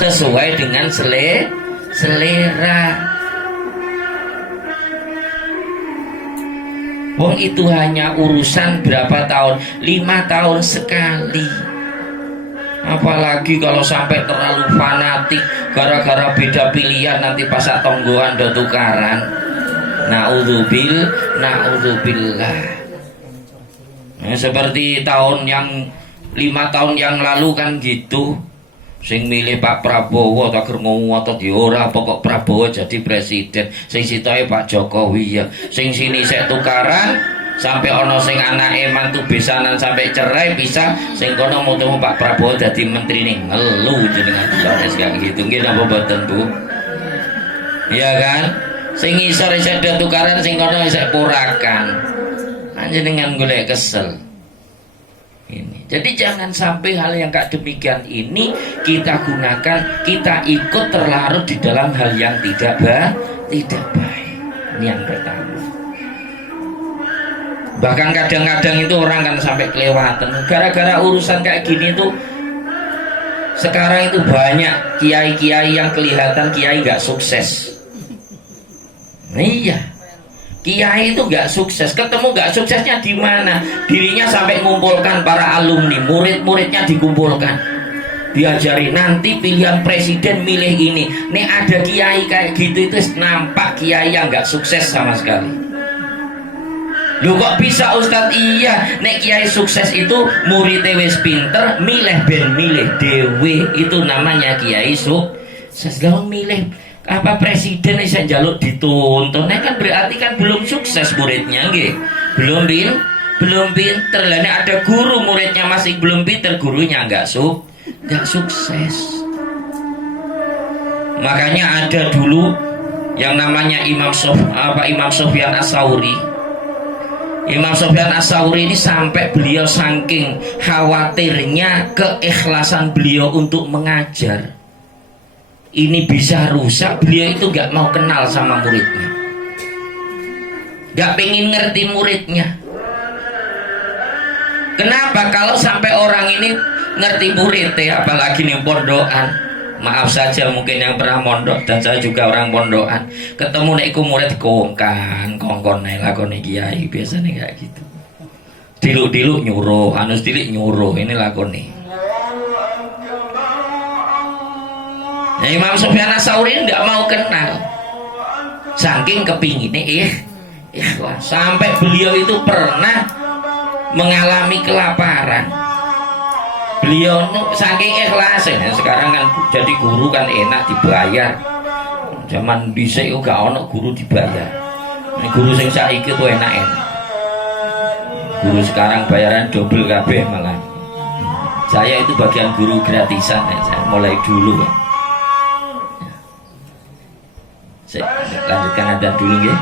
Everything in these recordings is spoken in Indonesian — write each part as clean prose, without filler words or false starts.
sesuai dengan selera. Wong itu hanya urusan berapa tahun, 5 tahun sekali. Apalagi kalau sampai terlalu fanatik gara-gara beda pilihan, nanti pas tonggoan do tukaran. Naudzubillah. Nah, seperti 5 tahun yang lalu kan gitu. Sing milih Pak Prabowo tak ngomong atau diora pokok Prabowo jadi presiden. Sing sitoe Pak Jokowi ya. Sing sini saya tukaran sampai ono sing anake mantu besanan sampai cerai bisa. Sing kono mau Pak Prabowo jadi menteri nih ngelu jenengan sampai kayak gitu. Nggih napa boten Bu? Iya kan? Sing isor isih tukaran sing kono isih purakan. Panjenengan golek kesel. Ini. Jadi jangan sampai hal yang kayak demikian ini kita gunakan, kita ikut terlarut di dalam hal yang tidak baik. Ini yang pertama. Bahkan kadang-kadang itu orang kan sampai kelewatan gara-gara urusan kayak gini tuh. Sekarang itu banyak kiai-kiai yang kelihatan kiai gak sukses. Iya. Kiai itu gak sukses, ketemu gak suksesnya di mana? Dirinya sampai mengumpulkan para alumni, murid-muridnya dikumpulkan, diajari nanti pilihan presiden milih ini. Nih ada kiai kayak gitu itu nampak kiai yang gak sukses sama sekali. Lu kok bisa Ustadz? Iya, nek kiai sukses itu muridnya wis pinter, milih ben milih dewe, itu namanya kiai sukses. Gak milih apa presiden bisa jaluk dituntun, kan berarti kan belum sukses muridnya, nggih. Belum pinter. Lah nek ada guru muridnya masih belum pinter, gurunya nggak sukses. Makanya ada dulu yang namanya Imam Sufyan Ats-Tsauri. Imam Sufyan Ats-Tsauri ini sampai beliau saking khawatirnya keikhlasan beliau untuk mengajar ini bisa rusak, beliau itu gak mau kenal sama muridnya, gak pengen ngerti muridnya. Kenapa? Kalau sampai orang ini ngerti murid apalagi nih pondokan, maaf saja mungkin yang pernah mondok dan saya juga orang pondokan, ketemu nekku murid kongkon lakoni kiai biasanya kayak gitu, diluk nyuruh, anus dilik nyuruh, ini lakoni. Nah, Imam Sufyan Ats-Tsauri tidak mau kenal, saking kepinginnya sampai beliau itu pernah mengalami kelaparan. Beliau saking ikhlasnya, sekarang kan jadi guru kan enak dibayar. Zaman dhisik gak ono guru dibayar. Nah, guru sing saiki tuh enak. Guru sekarang bayaran double kabeh malah. Saya itu bagian guru gratisan ya, saya mulai dulu ya. Saya lanjutkan adzan dulu ya.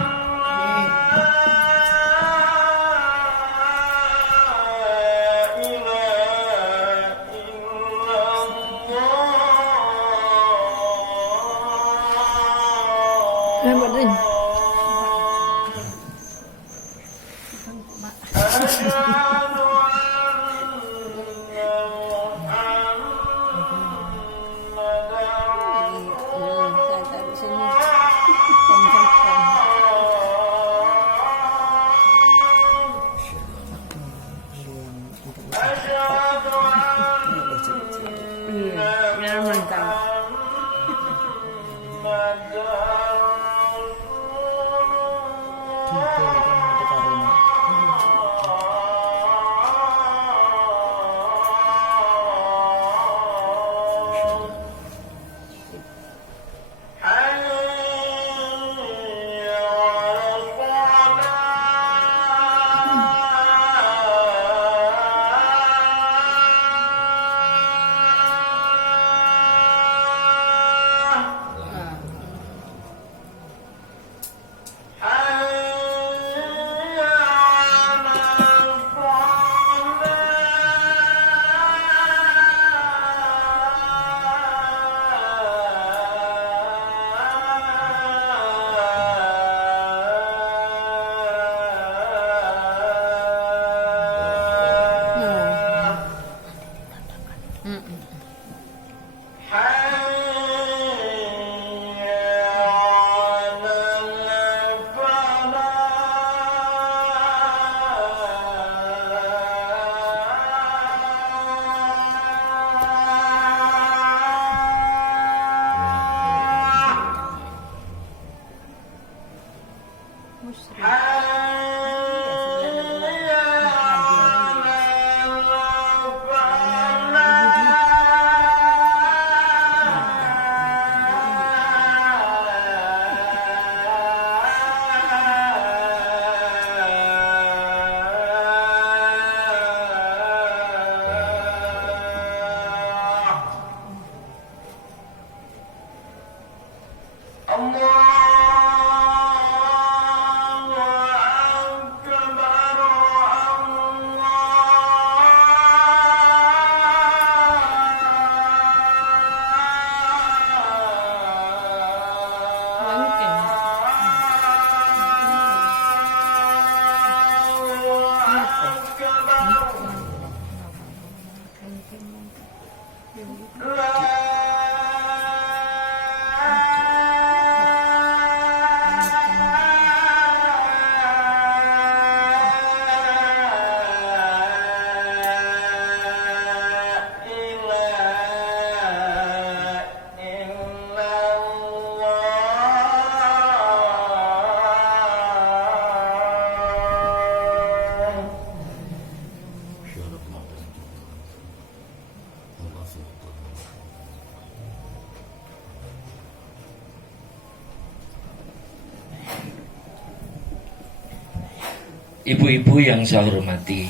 Ibu-ibu yang saya hormati,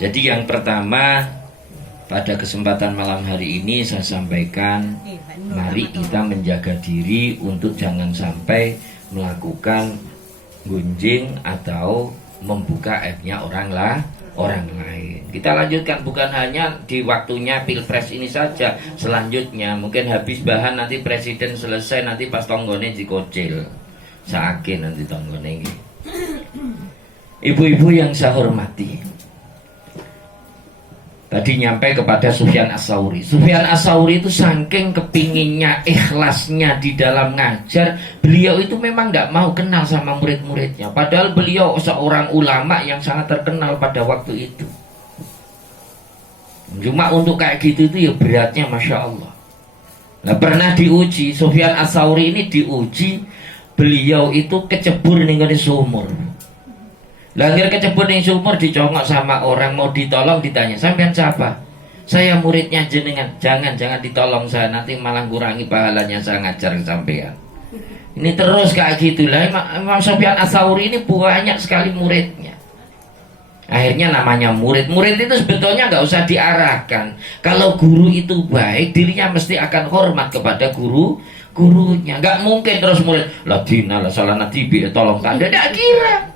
jadi yang pertama pada kesempatan malam hari ini saya sampaikan, mari kita menjaga diri untuk jangan sampai melakukan gunjing atau membuka aibnya orang lain. Kita lanjutkan, bukan hanya di waktunya pilpres ini saja, selanjutnya mungkin habis bahan nanti presiden selesai, nanti pas tonggone dikocil sakin nanti tonggone ini. Ibu-ibu yang saya hormati, tadi nyampe kepada Sufyan Ats-Tsauri. Sufyan Ats-Tsauri itu saking kepinginnya, ikhlasnya di dalam ngajar, beliau itu memang tidak mau kenal sama murid-muridnya. Padahal beliau seorang ulama yang sangat terkenal pada waktu itu. Cuma untuk kayak gitu itu ya beratnya Masya Allah. Nah, pernah diuji, Sufyan Ats-Tsauri ini diuji, beliau itu kecebur ning sumur. Lahir kecebur ning sumur, dicongok sama orang, mau ditolong, ditanya, "Sampean siapa?" "Saya muridnya jenengan." Jangan ditolong saya, nanti malah kurangi pahalanya saya ngajar ke sampean." Ini terus kayak gitulah. Imam Sufyan Ats-Tsauri ini banyak sekali muridnya. Akhirnya namanya murid itu sebetulnya nggak usah diarahkan. Kalau guru itu baik, dirinya mesti akan hormat kepada gurunya. Nggak mungkin terus murid ladina lah salah natibi tolong tanda, tidak kira.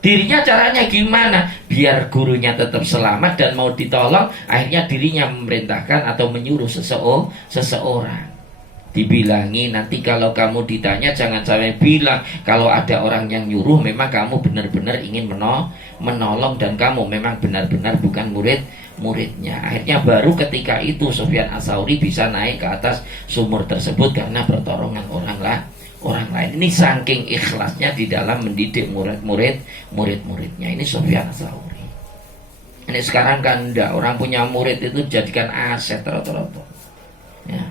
Dirinya caranya gimana biar gurunya tetap selamat dan mau ditolong, akhirnya dirinya memerintahkan atau menyuruh seseorang. Dibilangi, nanti kalau kamu ditanya jangan sampai bilang kalau ada orang yang nyuruh, memang kamu benar-benar ingin menolong dan kamu memang benar-benar bukan muridnya. Akhirnya baru ketika itu Sufyan Ats-Tsauri bisa naik ke atas sumur tersebut karena pertolongan orang lain. Ini saking ikhlasnya di dalam mendidik murid-muridnya. Ini Sufyan Ats-Tsauri. Ini sekarang kan enggak, orang punya murid itu jadikan aset rata-rata. Ya.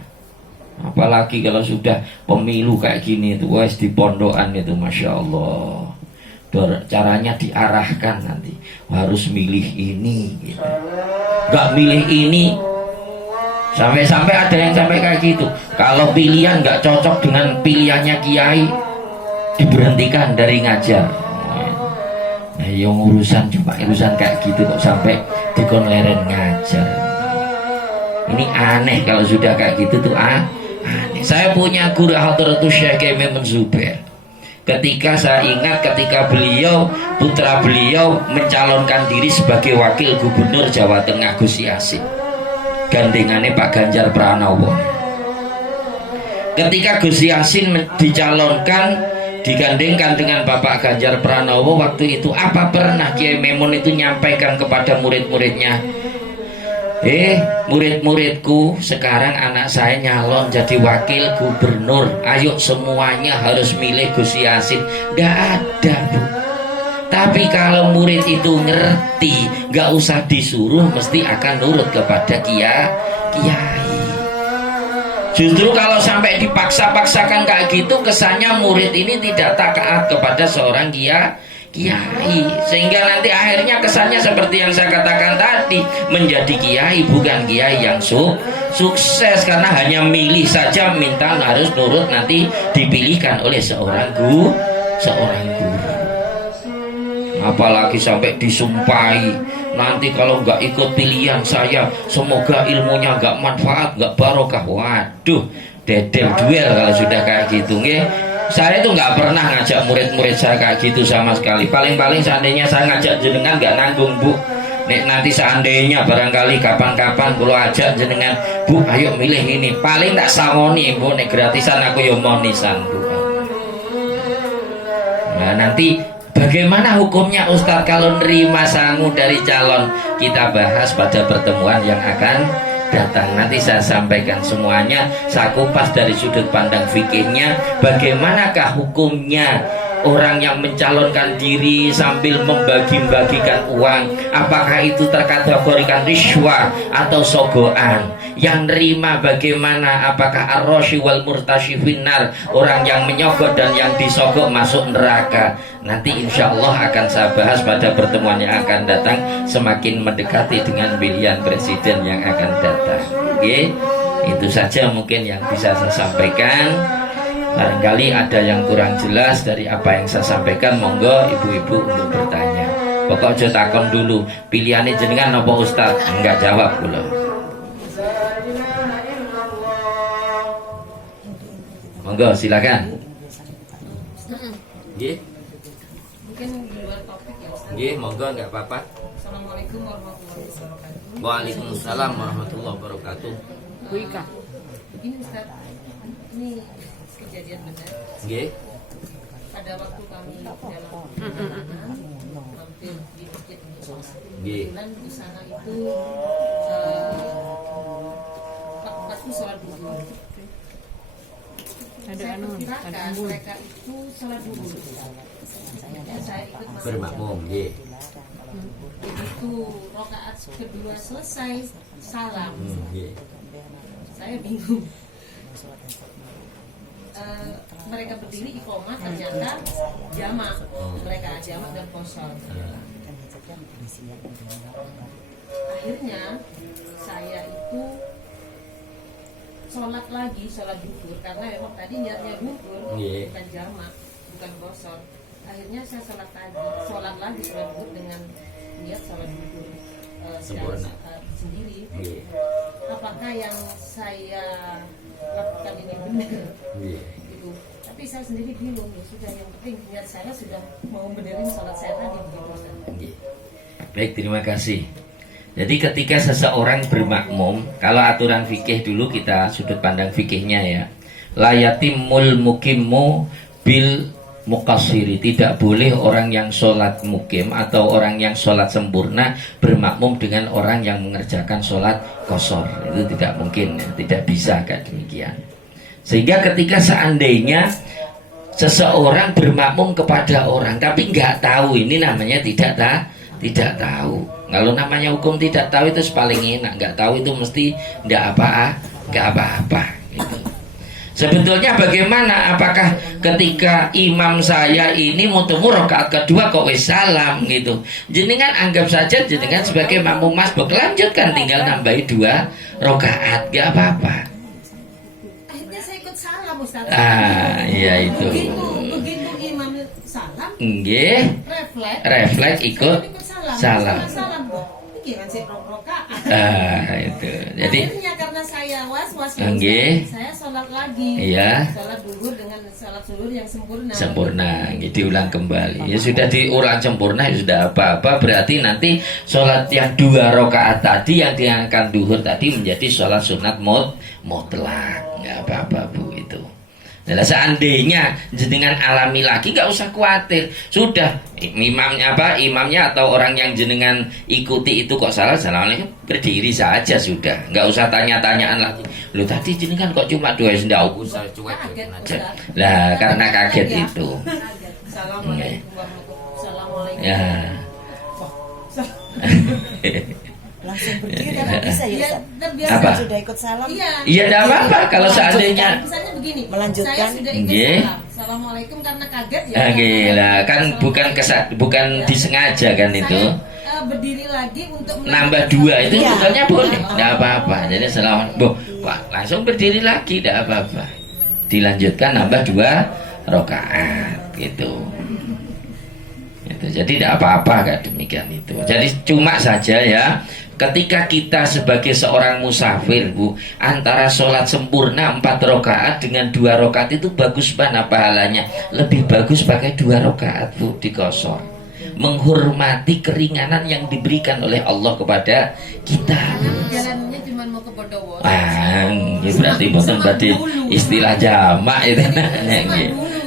Apalagi kalau sudah pemilu kayak gini itu, wes di pondokan itu Masya Allah. Caranya diarahkan nanti, harus milih ini gitu. Gak milih ini, sampai-sampai ada yang sampai kayak gitu. Kalau pilihan gak cocok dengan pilihannya kiai, diberhentikan dari ngajar. Nah, yang urusan kayak gitu kok sampai dikonleren ngajar. Ini aneh kalau sudah kayak gitu tuh aneh. Saya punya guru Hadratus Syekh Maimun Zubair. Ketika saya ingat ketika putra beliau mencalonkan diri sebagai wakil gubernur Jawa Tengah Gus Yassin, gandengannya Pak Ganjar Pranowo. Ketika Gus Yassin dicalonkan, digandengkan dengan Bapak Ganjar Pranowo, waktu itu apa pernah Kiai Maimun itu nyampaikan kepada murid-muridnya, murid-muridku, sekarang anak saya nyalon jadi wakil gubernur, ayo semuanya harus milih Gus Yassin. Gak ada, Bu. Tapi kalau murid itu ngerti, gak usah disuruh, mesti akan nurut kepada kiai. Justru kalau sampai dipaksa-paksakan kayak gitu, kesannya murid ini tidak taat kepada seorang kiai, sehingga nanti akhirnya kesannya seperti yang saya katakan tadi, menjadi kiai bukan kiai yang sukses, karena hanya milih saja, minta harus nurut, nanti dipilihkan oleh seorang guru. Apalagi sampai disumpahi, nanti kalau nggak ikut pilihan saya, semoga ilmunya nggak manfaat, nggak barokah. Waduh, dedel duel kalau sudah kayak gitu, nggih. Saya itu nggak pernah ngajak murid-murid saya kayak gitu sama sekali. Paling-paling seandainya saya ngajak jenengan nggak nanggung, Bu. Nek nanti seandainya barangkali kapan-kapan kalau ajak jenengan, Bu, ayo milih ini, paling tak sawoni, Bu. Nek gratisan aku yo monisan, Bu. Nah, nanti bagaimana hukumnya Ustadz kalau nerima sangu dari calon, kita bahas pada pertemuan yang akan datang. Nanti saya sampaikan semuanya, saya kupas dari sudut pandang fikihnya, bagaimanakah hukumnya orang yang mencalonkan diri sambil membagi-bagikan uang, apakah itu terkategorikan riswah atau sogoan? Yang nerima bagaimana, apakah ar-rashi wal murtashi finnar, orang yang menyogok dan yang disogok masuk neraka? Nanti insya Allah akan saya bahas pada pertemuan yang akan datang, semakin mendekati dengan pilihan presiden yang akan datang. Oke, itu saja mungkin yang bisa saya sampaikan. Barangkali ada yang kurang jelas dari apa yang saya sampaikan, monggo ibu-ibu untuk bertanya. Pokok aja takon dulu, pilihannya jenengan apa Ustaz? Enggak jawab kula. Monggo silakan. Nggih. Mungkin di luar topik ya Ustaz. Nggih, monggo enggak apa-apa. Assalamualaikum warahmatullahi wabarakatuh. Waalaikumsalam warahmatullahi wabarakatuh. Bu Ika. Begini Ustaz, ini kejadian benar. Nggih. Pada waktu kami dalam perjalanan mampir di masjid untuk sholat. Nggih. Kebetulan di sana itu waktu sholat dulu. Saya perkirakan mereka itu sholat dulu. Ya, saya ikut masuk. Bermakmum, nggih. Begitu rakaat kedua selesai, salam. Nggih. Saya bingung. Mereka berdiri iqomah, ternyata jamak. Mereka jamak dan kosong. Akhirnya saya itu sholat lagi, sholat duhur, karena memang tadi niatnya duhur, bukan jamak, bukan kosong. Akhirnya saya sholat lagi sholat duhur dengan niat sholat duhur sendiri. Apakah yang saya lakukan ini benar? Gitu. Tapi saya sendiri bingung, ya sudah, yang penting niat saya sudah mau benerin sholat saya tadi begitu. Baik, terima kasih. Jadi ketika seseorang bermakmum, kalau aturan fikih dulu kita sudut pandang fikihnya ya, layatimul mukimmu bil muqassiri, tidak boleh orang yang sholat mukim atau orang yang sholat sempurna bermakmum dengan orang yang mengerjakan sholat qasar. Itu tidak mungkin, tidak bisa kayak demikian. Sehingga ketika seandainya seseorang bermakmum kepada orang tapi nggak tahu, ini namanya tidak tahu. Kalau namanya hukum tidak tahu itu paling enak, nggak tahu itu mesti nggak apa-apa gitu. Sebetulnya bagaimana? Apakah ketika imam saya ini mau temu rakaat kedua kok wis salam gitu? Jenengan anggap saja jenengan sebagai makmum masbuk, lanjutkan, tinggal nambahi 2 rakaat, nggak apa-apa. Akhirnya saya ikut salam Ustaz. Iya itu. Begitu imam salam, nggih, refleks ikut salam. Pikiran saya rakaat. Itu. Jadi akhirnya karena saya was-was, saya sholat lagi. Iya. Sholat duhur dengan sholat zuhur yang sempurna. Sempurna, diulang kembali. Ya sudah diulang sempurna, ya sudah apa-apa. Berarti nanti sholat yang 2 rakaat tadi yang diangkat duhur tadi menjadi sholat sunat mutlak. Nggak apa-apa Bu itu. Nah, seandainya jenengan alami lagi, nggak usah khawatir. Sudah imamnya atau orang yang jenengan ikuti itu kok salah, assalamualaikum, berdiri saja sudah. Nggak usah tanya-tanyaan lagi. Loh tadi jenengan kok cuma 2 sendau, usah cuek aja. Lah karena kaget itu. Assalamualaikum warahmatullahi Ya. Langsung berdiri kan bisa ya Ustaz? Apa? Sudah ikut salam? Iya tidak apa-apa kalau seandainya misalnya begini, melanjutkan. saya sudah ikut salam, assalamualaikum, karena kaget ya. Gila kan bukan disengaja kan itu. Saya berdiri lagi untuk Nambah 2 itu sebetulnya boleh, tidak apa-apa. Jadi langsung berdiri lagi, tidak apa-apa. Dilanjutkan nambah 2 rakaat gitu. Jadi tidak apa-apa kayak demikian itu. Jadi cuma saja ya, ketika kita sebagai seorang musafir Bu, antara sholat sempurna 4 rakaat dengan 2 rakaat itu bagus mana pahalanya? Lebih bagus pakai 2 rakaat Bu, dikosor. Menghormati keringanan yang diberikan oleh Allah kepada kita. Jalannya cuma mau ke Bondowoso. Ya berarti bukan berarti istilah jamak itu.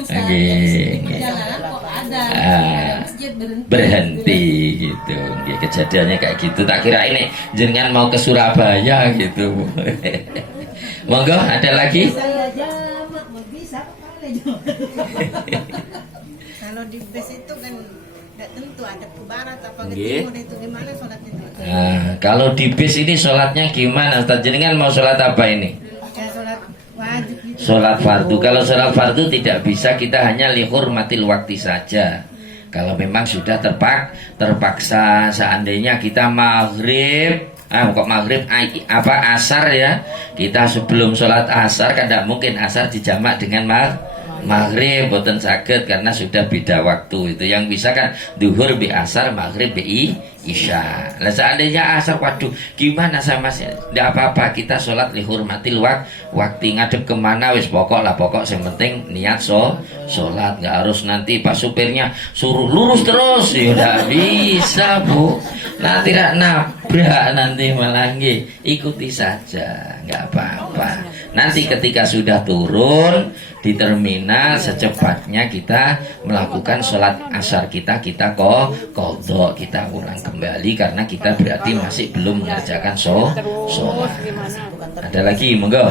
Perjalanan kok ada masjid berhenti gitu. Kejadiannya kayak gitu. Tak kira ini jenengan mau ke Surabaya gitu. Monggo ada lagi? Saya jamak mau bisa Kalau di bus itu kan tidak tentu ada ke barat apa ke Nggih. timur, itu gimana sholatnya itu? Kalau di bis ini sholatnya gimana? Ustaz jenengan mau sholat apa ini? Ya sholat wajib gitu. Sholat fardu. Kalau sholat fardu tidak bisa, kita hanya lihurmatil waktu saja. Kalau memang sudah terpaksa, seandainya kita maghrib, asar ya, kita sebelum sholat asar kan tidak mungkin asar dijamak dengan maghrib boten saged karena sudah beda waktu. Itu yang bisa kan duhur bi asar, maghrib bi isya. Nah seandainya asar, waduh gimana sama sih? Tidak apa-apa, kita sholat lihurmatil waktu, ngadep kemana wis pokok lah, pokok yang penting niat sholat. Nggak harus nanti pas supirnya suruh lurus terus, ya udah bisa bu, nanti tidak nabrak nanti malah nggih. Ikuti saja, nggak apa-apa. Nanti ketika sudah turun di terminal, secepatnya kita melakukan sholat asar kita qadha, kita ulang kembali karena kita berarti masih belum mengerjakan sholat. Ada lagi, monggo.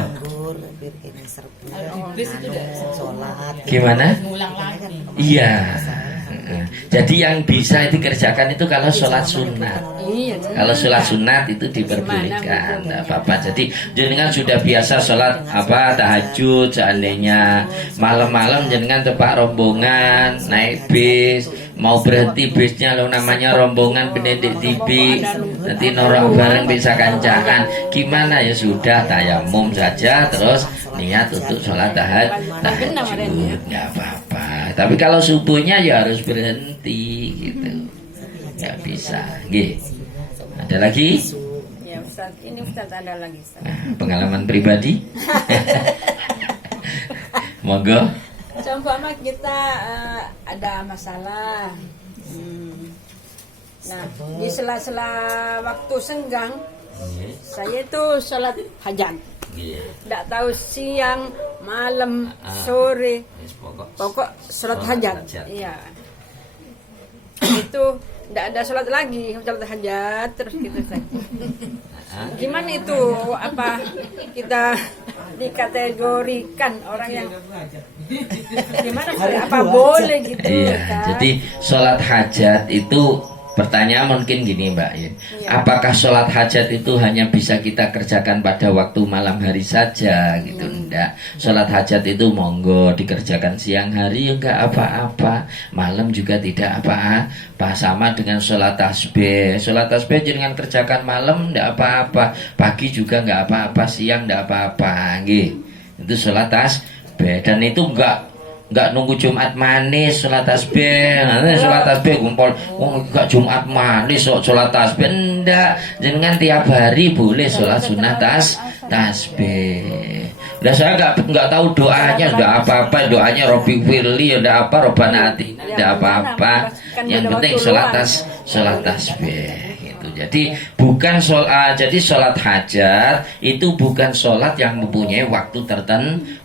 Gimana? Iya. Jadi yang bisa dikerjakan itu kalau sholat sunat. Kalau sholat sunat itu diperbolehkan, tidak apa-apa. Jadi jenengan sudah biasa sholat tahajud, seandainya malam-malam jenengan tepak rombongan naik bis, mau berhenti bisnya lo namanya rombongan Benedict TV, nanti norak bareng bisa kancangan, gimana ya sudah tayamum saja terus niat untuk sholat tahajud, nggak apa-apa. Tapi kalau subuhnya ya harus berhenti gitu, nggak bisa. Gih, ada lagi? Ya Ustaz, ini Ustaz ada lagi Ustaz. Nah, pengalaman pribadi? Monggo. Seumpama kita ada masalah. Nah, di sela-sela waktu senggang, saya itu sholat hajat. Tidak tahu siang, malam, sore, pokok sholat hajat. Iya. Itu tidak ada sholat lagi, sholat hajat terus gitu saja. Gimana itu? Apa kita dikategorikan orang yang gimana? Apa boleh gitu? Iya. Kan? Jadi sholat hajat itu, pertanyaan mungkin gini Mbak ya. Apakah sholat hajat itu hanya bisa kita kerjakan pada waktu malam hari saja gitu? Enggak. Sholat hajat itu monggo dikerjakan siang hari ya enggak apa-apa, malam juga tidak apa-apa. Sama dengan sholat tasbih. Sholat tasbih jangan kerjakan malam enggak apa-apa, pagi juga enggak apa-apa, siang enggak apa-apa nggih. Itu sholat tasbih, dan itu enggak nunggu Jumat manis sholat tasbih. Nanti sholat tasbih kumpul, enggak Jumat manis sholat tasbih, enggak. Jangan tiap hari boleh sholat sunnah tasbih. Udah saya enggak tahu doanya, udah apa-apa doanya Robi Firli, udah apa Robana Ati, udah apa-apa. Yang penting sholat tasbih. Jadi bukan sholat hajat itu bukan sholat yang mempunyai waktu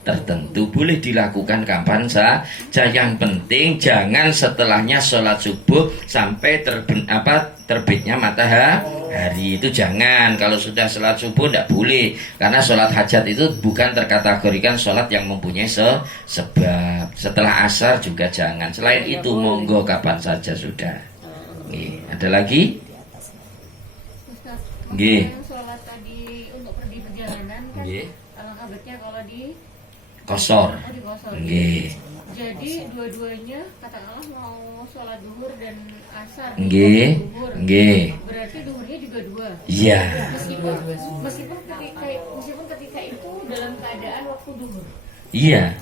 tertentu, boleh dilakukan kapan saja. Yang penting jangan setelahnya sholat subuh sampai terbitnya matahari, itu jangan. Kalau sudah sholat subuh tidak boleh, karena sholat hajat itu bukan terkategorikan sholat yang mempunyai sebab. Setelah asar juga jangan. Selain itu monggo kapan saja sudah. Ada lagi? Nggih. Sholat tadi untuk pergi perjalanan kan alangkah baiknya kalau di Kosor. Nggih. Jadi dua-duanya katakanlah mau sholat duhur dan asar. Nggih. Nggih. Berarti duhurnya juga dua. Iya. Meskipun ketika itu dalam keadaan waktu duhur. Iya.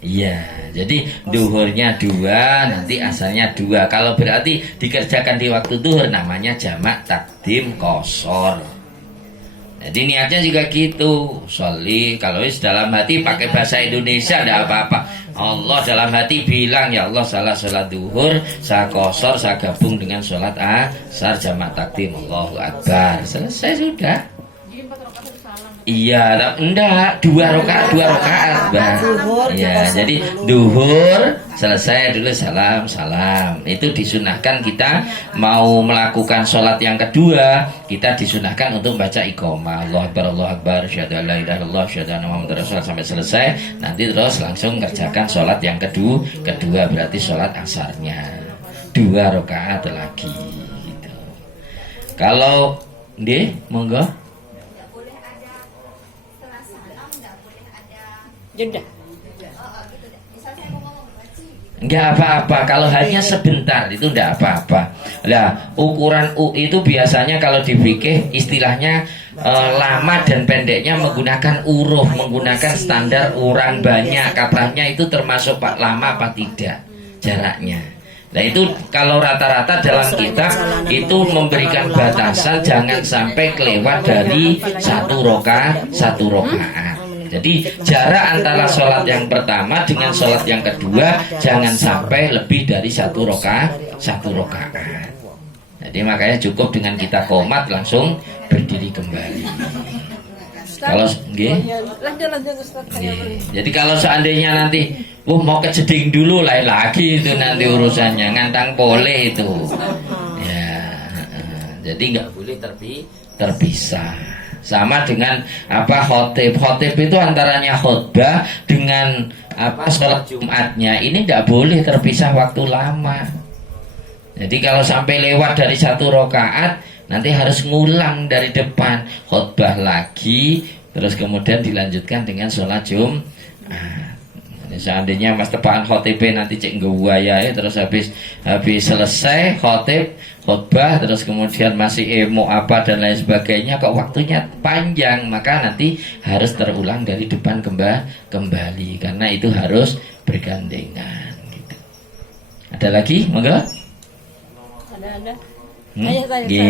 Iya, jadi duhurnya dua, nanti asalnya dua. Kalau berarti dikerjakan di waktu duhur namanya jamak takdim qashar. Jadi niatnya juga gitu. Sholli, kalau dalam hati pakai bahasa Indonesia tidak apa-apa. Allah dalam hati bilang, ya Allah salah sholat duhur, saya qashar, saya gabung dengan sholat asar jamak takdim. Allahu Akbar. Selesai sudah. Iya, enggak, dua rakaat, Mbak. Iya, jadi duhur selesai dulu salam. Itu disunahkan kita mau melakukan sholat yang kedua, kita disunahkan untuk baca iqamah. Allahu Akbar, syahadu an la ilaha illallah, syahadu anna Muhammadar Rasulullah sampai selesai. Nanti terus langsung kerjakan sholat yang kedua berarti sholat asarnya. 2 rakaat lagi gitu. Kalau nggih, monggo. Jeda. Enggak apa-apa, kalau hanya sebentar itu enggak apa-apa. Lah, ukuran U itu biasanya kalau di fikih istilahnya lama dan pendeknya menggunakan huruf, menggunakan standar orang banyak, kaprahnya itu termasuk Pak lama apa tidak jaraknya. Nah itu kalau rata-rata dalam kitab itu memberikan batasan jangan sampai kelewat dari satu rakaat. Jadi jarak antara sholat yang pertama dengan sholat yang kedua jangan sampai lebih dari satu rakaat. Jadi makanya cukup dengan kita qomat langsung berdiri kembali. Kalau lanjut Ustaz. jadi kalau seandainya nanti mau kejeding dulu lain lagi itu nanti urusannya ngantang boleh itu. Ya, jadi nggak boleh terpisah. Sama dengan apa khotib itu antaranya khotbah dengan apa sholat Jumatnya ini nggak boleh terpisah waktu lama. Jadi kalau sampai lewat dari satu rakaat nanti harus ngulang dari depan khotbah lagi terus kemudian dilanjutkan dengan sholat Jumat. Seandainya mas tepaan khotibnya nanti cek ngguaya terus habis selesai khotbah terus kemudian masih emo apa dan lain sebagainya kok waktunya panjang maka nanti harus terulang dari depan kembali karena itu harus bergandengan gitu. Ada lagi monggo? Ada. Nggih.